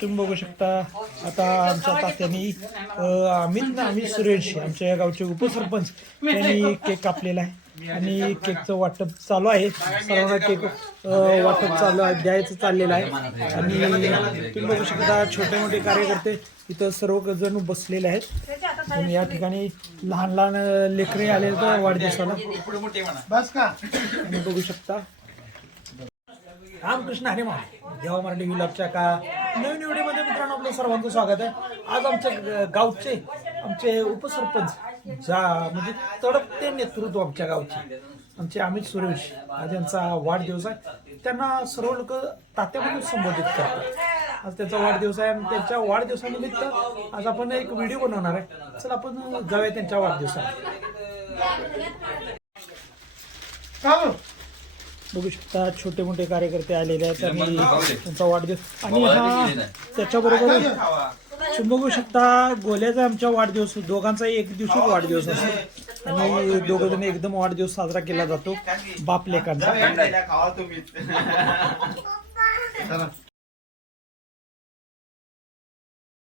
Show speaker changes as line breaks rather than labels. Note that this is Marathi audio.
तुम्ही बघू शकता. आता आमच्या तात्यांनी अमित ना अमित सुरेश आमच्या या गावचे उपसरपंच त्यांनी केक कापलेला आहे. आणि केकचं वाटप चालू आहे. सर्वांना केक वाटप चालू आहे द्यायचं चाललेलं आहे. आणि तुम्ही बघू शकता छोटे मोठे कार्यकर्ते इथं सर्वजण बसलेले आहेत. आणि या ठिकाणी लहान लहान लेकरे आलेले तर वाढदिवसाला. तुम्ही बघू शकता. रामकृष्ण हरे मा देवा मराठी विलापच्या का? नवीन व्हिडिओमध्ये मित्रांनो आपलं सर्वांचं स्वागत आहे. आज आमच्या गावचे आमचे उपसरपंच ज्या म्हणजे तडपते नेतृत्व आमच्या गावचे आमचे अमित सुरेश आज यांचा वाढदिवस आहे. त्यांना सर्व लोक तात्यामधून संबोधित करतात. आज त्यांचा वाढदिवस आहे आणि त्यांच्या वाढदिवसानिमित्त आज आपण एक व्हिडिओ बनवणार आहे. चल आपण जाऊया त्यांच्या वाढदिवसाला
चालू हो?
बघू शकता छोटे मोठे कार्यकर्ते आलेले आहेत आणि त्यांचा वाढदिवस आणि हा त्याच्याबरोबर तुम्ही बघू शकता गोल्याचा आमच्या वाढदिवस दोघांचा एक दिवशी वाढदिवस असतो. आणि दोघं जण एकदम वाढदिवस साजरा केला जातो. बाप लेकांचा.
चला.